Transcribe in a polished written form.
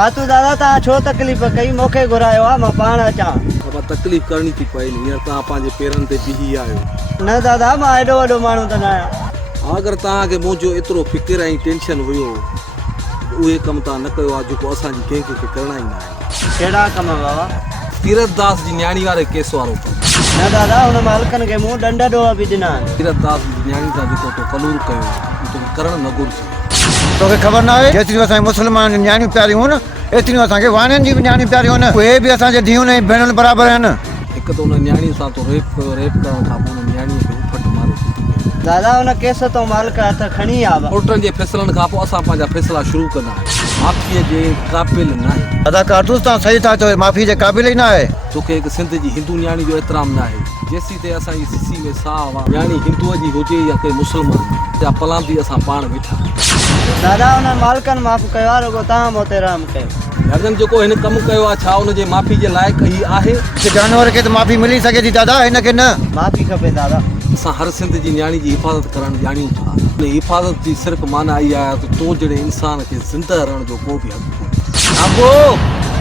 कातू दादा ता छो तकलीफ़ कई मोके घुरायो आ मां पाण अचां अब तकलीफ़ करनी थी पई हींअर तव्हां पंहिंजे पेरनि ते बीही आहियो न दादा मां एॾो वॾो माण्हू त न आहियां अगरि तव्हांखे मुंहिंजो एतिरो फिकिर ऐं टेंशन हुयो उहे कमु तव्हां न कयो आहे जेको असांजी कंहिंखे करणा ई न आहिनि कहिड़ा कम बाबा तीरथदास जी न्याणी वारे केस वारो कमु न दादा हुन मालिकनि खे मूं ॾंड ॾोह बि ॾिना आहिनि तीरथदास जी न्याणी सां जेको तो कलूर कयो उहो तोखे करणु न घुरिजे तोखे ख़बर न आहे जेतिरियूं असांखे मुस्लमान न्याणियूं प्यारियूं आहिनि एतिरियूं असांखे वाणियुनि जी बि न्याणियूं प्यारियूं आहिनि उहे बि असांजे धीउनि ऐं भेणुनि बराबरि आहिनि हिकु त हुन न्याणीअ सां तो रेप कयो रेप करण खां पोइ हुन न्याणीअ खे उफट मारे दादा हुन केस तो मालिक हथ खणी आवा कोर्टनि जे फ़ैसिलनि खां पोइ असां पंहिंजा फ़ैसिला शुरू कंदा आहियूं माफ़ीअ जे क़ाबिल न आहे दादा कारतूस तव्हां सही था चओ माफ़ी जे क़ाबिल ई न आहे तोखे हिकु सिंध जी हिंदू न्याणी जो एतिराम न आहे जेसीं ताईं असांजी सिसी में साह आहे न्याणी हिंदूअ जी हुजे या के मुस्लमान या पलांदी असां पाण वेठा दादा हुन मालिकनि माफ़ कयो आहे रुगो तव्हां मूं ते रहम कयो अगरि जेको हिन कमु कयो आहे छा हुनजे माफ़ी जे लाइक़ु ई आहे जानवर खे त माफ़ी मिली सघे थी दादा हिनखे न माफ़ी खपे दादा असां हर सिंध जी न्याणी जी हिफ़ाज़त करणु ॼाणियूं था हुन हिफ़ाज़त जी सिर्फ़ु माना इहा आहे त तो जहिड़े इंसान खे ज़िंदह रहण जो को बि हक़ कोन्हे